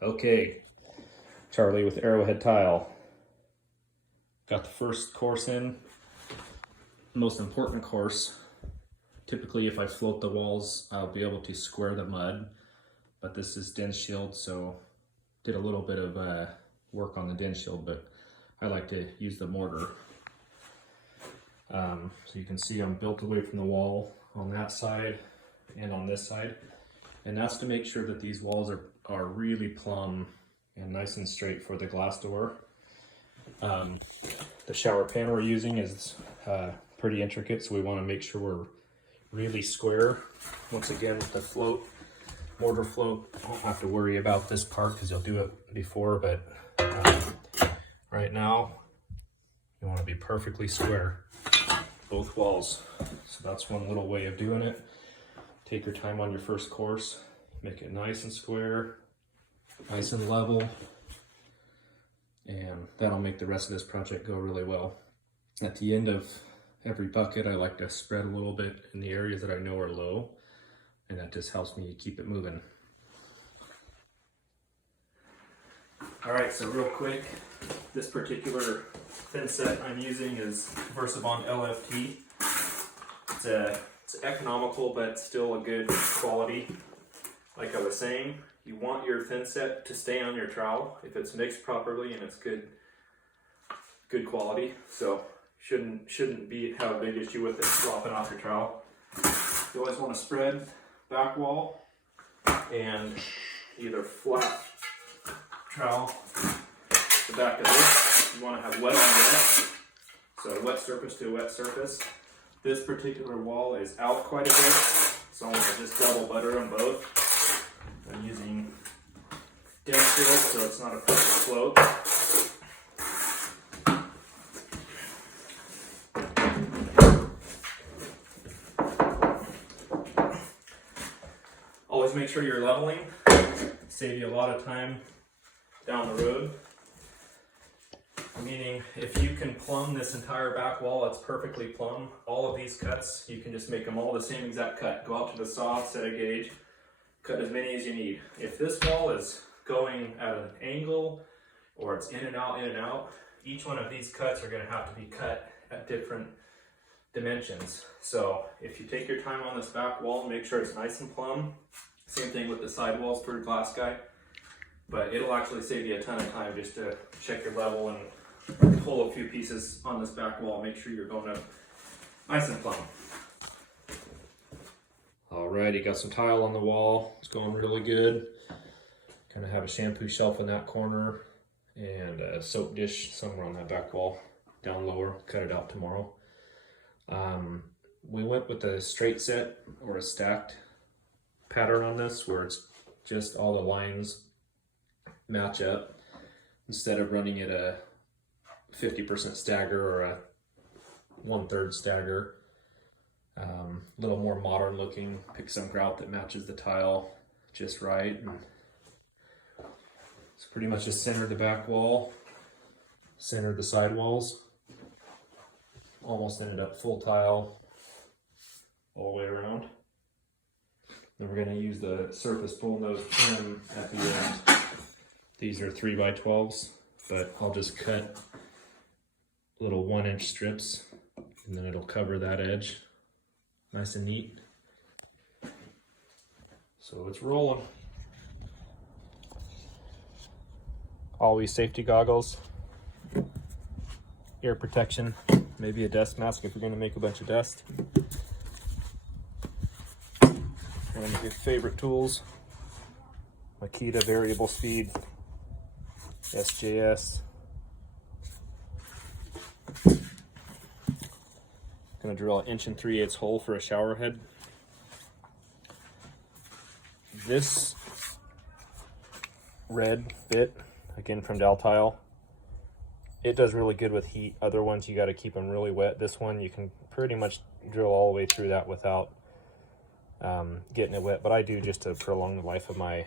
Okay, Charlie with Arrowhead Tile. Got the first course in, most important course. Typically if I float the walls, I'll be able to square the mud, but this is DensShield, so did a little bit of work on the DensShield, but I like to use the mortar. So you can see I'm built away from the wall on that side and on this side. And that's to make sure that these walls are really plumb and nice and straight for the glass door. The shower pan we're using is pretty intricate, so we want to make sure we're really square. Once again, with the mortar float, I don't have to worry about this part because you'll do it before, but right now you want to be perfectly square, both walls. So that's one little way of doing it. Take your time on your first course, make it nice and square, nice and level, and that'll make the rest of this project go really well. At the end of every bucket, I like to spread a little bit in the areas that I know are low, and that just helps me keep it moving. All right, so real quick, this particular thin set I'm using is VersaBond LFT. It's economical, but still a good quality. Like I was saying, you want your thin set to stay on your trowel if it's mixed properly and it's good quality. So shouldn't have a big issue with it flopping off your trowel. You always want to spread back wall and either flat trowel the back of this. You want to have wet on wet, so wet surface to wet surface. This particular wall is out quite a bit, so I'm going to just double butter them both. I'm using DensShield, so it's not a perfect float. Always make sure you're leveling, save you a lot of time down the road. Meaning, if you can plumb this entire back wall, it's perfectly plumb. All of these cuts, you can just make them all the same exact cut. Go out to the saw, set a gauge, cut as many as you need. If this wall is going at an angle, or it's in and out, each one of these cuts are going to have to be cut at different dimensions. So if you take your time on this back wall, make sure it's nice and plumb. Same thing with the side walls for a glass guy. But it'll actually save you a ton of time just to check your level and pull a few pieces on this back wall. Make sure you're going up nice and plumb. Alrighty, got some tile on the wall. It's going really good. Kind of have a shampoo shelf in that corner and a soap dish somewhere on that back wall. Down lower, cut it out tomorrow. We went with a straight set or a stacked pattern on this where it's just all the lines match up instead of running it a 50% stagger or a 1/3 stagger. A little more modern looking. Pick some grout that matches the tile just right. And so pretty much just center the back wall, center the side walls. Almost ended up full tile all the way around. Then we're going to use the surface bull nose trim at the end. These are 3x12s, but I'll just cut little 1-inch strips and then it'll cover that edge nice and neat. So it's rolling. Always safety goggles, ear protection, maybe a dust mask if you're going to make a bunch of dust. And your favorite tools, Makita variable speed SJS. Gonna drill an 1 3/8 hole for a shower head. This red bit, again from Daltile, it does really good with heat. Other ones you got to keep them really wet. This one you can pretty much drill all the way through that without getting it wet, but I do just to prolong the life of my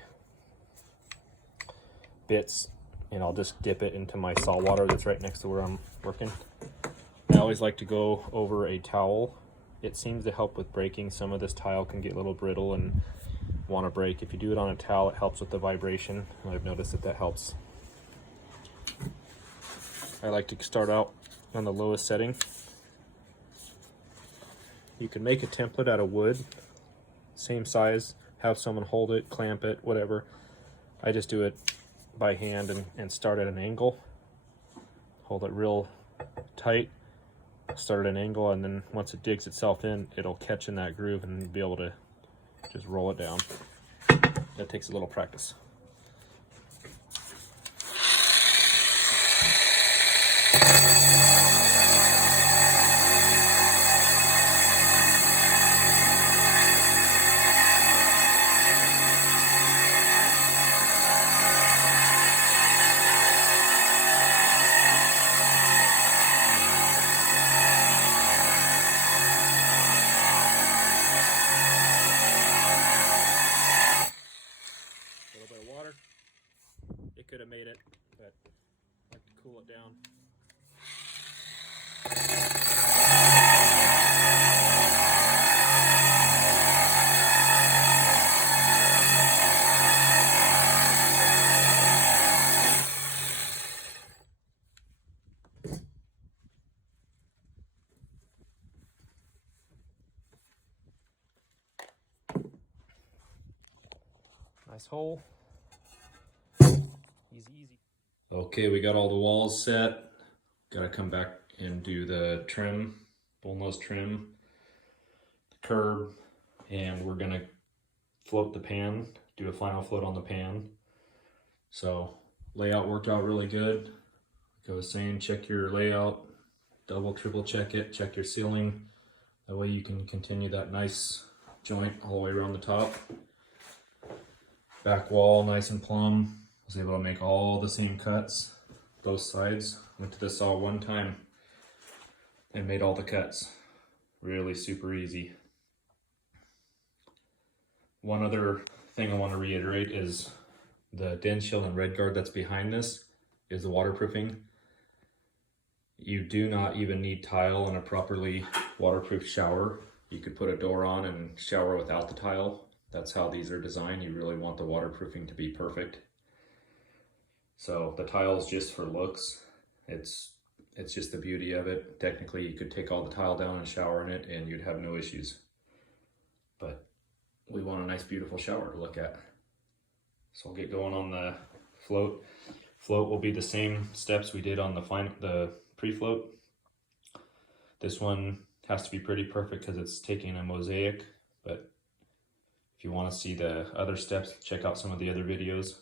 bits. And I'll just dip it into my salt water that's right next to where I'm working. I always like to go over a towel. It seems to help with breaking. Some of this tile can get a little brittle, and want to break. If you do it on a towel, it helps with the vibration. I've noticed that helps. I like to start out on the lowest setting. You can make a template out of wood, same size, have someone hold it, clamp it, whatever. I just do it by hand and start at an angle. Hold it real tight, start at an angle, and then once it digs itself in, it'll catch in that groove and be able to just roll it down. That takes a little practice. It could have made it, but I like to cool it down. Nice hole. Easy. Okay, we got all the walls set. Got to come back and do the trim, bullnose trim, the curb, and we're gonna float the pan, do a final float on the pan. So layout worked out really good. Like I was saying, check your layout, double, triple check it, check your ceiling. That way you can continue that nice joint all the way around the top. Back wall, nice and plumb. Was able to make all the same cuts, both sides. Went to the saw one time and made all the cuts. Really super easy. One other thing I want to reiterate is the DensShield and RedGuard that's behind this is the waterproofing. You do not even need tile in a properly waterproof shower. You could put a door on and shower without the tile. That's how these are designed. You really want the waterproofing to be perfect. So the tile is just for looks. It's just the beauty of it. Technically, you could take all the tile down and shower in it and you'd have no issues. But we want a nice, beautiful shower to look at. So I'll get going on the float. Float will be the same steps we did on the pre-float. This one has to be pretty perfect because it's taking a mosaic, but if you want to see the other steps, check out some of the other videos.